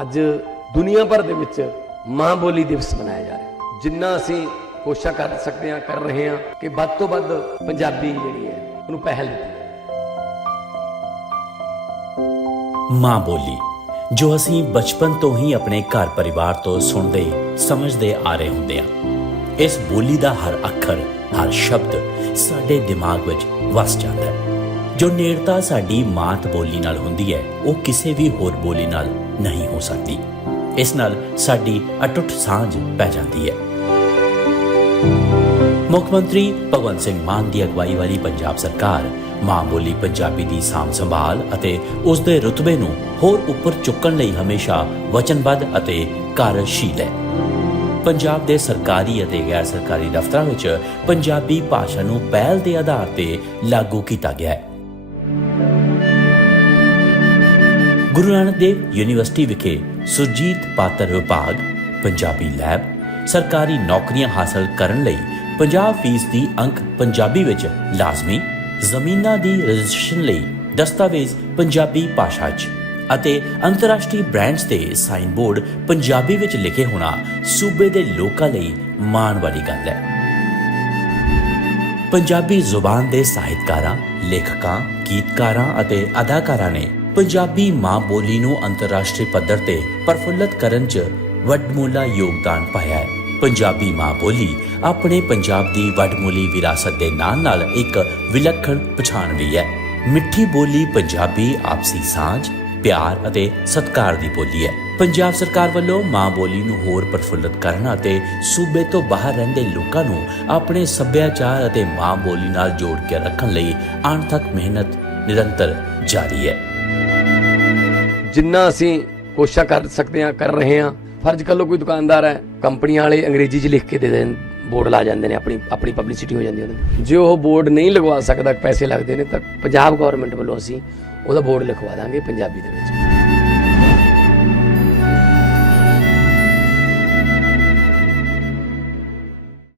ਅੱਜ ਦੁਨੀਆ ਭਰ ਦੇ ਵਿੱਚ ਮਾਂ ਬੋਲੀ ਦਿਵਸ ਮਨਾਇਆ ਜਾ ਰਿਹਾ। ਹੈ ਜਿੰਨਾ ਅਸੀਂ ਕੋਸ਼ਿਸ਼ ਕਰ ਸਕਦੇ ਹਾਂ, ਕਰ ਰਹੇ ਹਾਂ ਕਿ ਵੱਧ ਤੋਂ ਵੱਧ ਪੰਜਾਬੀ ਜਿਹੜੀ ਹੈ, ਉਹਨੂੰ ਪਹਿਲ ਦਿੱਤੀ ਜਾਵੇ। ਮਾਂ ਬੋਲੀ, ਜੋ ਅਸੀਂ ਬਚਪਨ ਤੋਂ ਹੀ ਆਪਣੇ ਘਰ ਪਰਿਵਾਰ ਤੋਂ ਸੁਣਦੇ, ਸਮਝਦੇ ਆ ਰਹੇ ਹੁੰਦੇ ਹਾਂ। ਇਸ ਬੋਲੀ ਦਾ ਹਰ ਅੱਖਰ, ਹਰ ਸ਼ਬਦ ਸਾਡੇ ਦਿਮਾਗ ਵਿੱਚ ਵਸ ਜਾਂਦਾ ਹੈ। ਜੋ ਨੇੜਤਾ ਸਾਡੀ ਮਾਤ ਬੋਲੀ ਨਾਲ ਹੁੰਦੀ ਹੈ, ਉਹ ਕਿਸੇ ਵੀ ਹੋਰ ਬੋਲੀ ਨਾਲ ਨਹੀਂ ਹੋ ਸਕਦੀ। ਇਸ ਨਾਲ ਸਾਡੀ ਅਟੁੱਟ ਸਾਂਝ ਪੈ ਜਾਂਦੀ ਹੈ। ਮੁੱਖ ਮੰਤਰੀ ਭਗਵੰਤ ਸਿੰਘ ਮਾਨ ਦੀ ਅਗਵਾਈ ਵਾਲੀ ਪੰਜਾਬ ਸਰਕਾਰ ਮਾਂ ਬੋਲੀ ਪੰਜਾਬੀ ਦੀ ਸਾਂਭ ਸੰਭਾਲ ਅਤੇ ਉਸ ਦੇ ਰੁਤਬੇ ਨੂੰ ਹੋਰ ਉੱਪਰ ਚੁੱਕਣ ਲਈ ਹਮੇਸ਼ਾ ਵਚਨਬੱਧ ਅਤੇ ਕਾਰਜਸ਼ੀਲ ਹੈ। ਪੰਜਾਬ ਦੇ ਸਰਕਾਰੀ ਅਤੇ ਗੈਰ ਸਰਕਾਰੀ ਦਫ਼ਤਰਾਂ ਵਿੱਚ ਪੰਜਾਬੀ ਭਾਸ਼ਾ ਨੂੰ ਪਹਿਲ ਦੇ ਆਧਾਰ ਤੇ ਲਾਗੂ ਕੀਤਾ ਗਿਆ ਹੈ। ਗੁਰੂ ਨਾਨਕ ਦੇਵ ਯੂਨੀਵਰਸਿਟੀ ਵਿਖੇ ਸੁਰਜੀਤ ਪਾਤਰ ਵਿਭਾਗ, ਪੰਜਾਬੀ ਲੈਬ, ਸਰਕਾਰੀ ਨੌਕਰੀਆਂ ਹਾਸਲ ਕਰਨ ਲਈ 50% ਦੀ ਅੰਕ ਪੰਜਾਬੀ ਵਿੱਚ ਲਾਜ਼ਮੀ, ਜ਼ਮੀਨਾਂ ਦੀ ਰਜਿਸਟ੍ਰੇਸ਼ਨ ਲਈ ਦਸਤਾਵੇਜ਼ ਪੰਜਾਬੀ ਭਾਸ਼ਾ 'ਚ ਅਤੇ ਅੰਤਰਰਾਸ਼ਟਰੀ ਬ੍ਰਾਂਡਸ ਤੇ ਸਾਈਨ ਬੋਰਡ ਪੰਜਾਬੀ ਵਿੱਚ ਲਿਖੇ ਹੋਣਾ ਸੂਬੇ ਦੇ ਲੋਕਾਂ ਲਈ ਮਾਣ ਵਾਲੀ ਗੱਲ ਹੈ। ਪੰਜਾਬੀ ਜ਼ੁਬਾਨ ਦੇ ਸਾਹਿਤਕਾਰਾਂ, ਲੇਖਕਾਂ, ਗੀਤਕਾਰਾਂ ਅਤੇ ਅਦਾਕਾਰਾਂ ਨੇ ਪੰਜਾਬੀ ਮਾਂ ਬੋਲੀ ਨੂੰ ਅੰਤਰਰਾਸ਼ਟਰੀ ਪੱਧਰ ਤੇ ਪ੍ਰਫੁੱਲਤ ਕਰਨ 'ਚ ਵੱਡਮੁੱਲਾ ਯੋਗਦਾਨ ਪਾਇਆ ਹੈ। ਪੰਜਾਬੀ ਮਾਂ ਬੋਲੀ ਆਪਣੇ ਪੰਜਾਬ ਦੀ ਵੱਡਮੁੱਲੀ ਵਿਰਾਸਤ ਦੇ ਨਾਲ-ਨਾਲ ਇੱਕ ਵਿਲੱਖਣ ਪਛਾਣ ਵੀ ਹੈ। ਮਿੱਠੀ ਬੋਲੀ ਪੰਜਾਬੀ ਆਪਸੀ ਸਾਂਝ, ਪਿਆਰ ਅਤੇ ਸਤਿਕਾਰ ਦੀ ਬੋਲੀ ਹੈ। ਪੰਜਾਬ ਸਰਕਾਰ ਵੱਲੋਂ ਮਾਂ ਬੋਲੀ ਨੂੰ ਹੋਰ ਪ੍ਰਫੁੱਲਤ ਕਰਨ ਅਤੇ ਸੂਬੇ ਤੋਂ ਬਾਹਰ ਰਹਿੰਦੇ ਲੋਕਾਂ ਨੂੰ ਆਪਣੇ ਸੱਭਿਆਚਾਰ ਅਤੇ ਮਾਂ ਬੋਲੀ ਨਾਲ ਜੋੜ ਕੇ ਰੱਖਣ ਲਈ ਅਣਥੱਕ ਮਿਹਨਤ ਨਿਰੰਤਰ ਜਾਰੀ ਹੈ। ਜਿੰਨਾ ਅਸੀਂ ਕੋਸ਼ਿਸ਼ ਕਰ ਸਕਦੇ ਹਾਂ, ਕਰ ਰਹੇ ਹਾਂ, ਫਰਜ਼ ਕਰ ਲਓ ਕੋਈ ਦੁਕਾਨਦਾਰ ਹੈ, ਕੰਪਨੀਆਂ ਵਾਲੇ ਅੰਗਰੇਜ਼ੀ 'ਚ ਲਿਖ ਕੇ ਦੇ ਦੇਣ, ਬੋਰਡ ਲਾ ਜਾਂਦੇ ਨੇ, ਆਪਣੀ ਆਪਣੀ ਪਬਲਿਸਿਟੀ ਹੋ ਜਾਂਦੀ ਉਹਦੇ ਜੇ ਉਹ ਬੋਰਡ ਨਹੀਂ ਲਗਵਾ ਸਕਦਾ, ਪੈਸੇ ਲੱਗਦੇ ਨੇ, ਤਾਂ ਪੰਜਾਬ ਗਵਰਨਮੈਂਟ ਵੱਲੋਂ ਅਸੀਂ ਉਹਦਾ ਬੋਰਡ ਲਿਖਵਾ ਦਾਂਗੇ ਪੰਜਾਬੀ ਦੇ ਵਿੱਚ।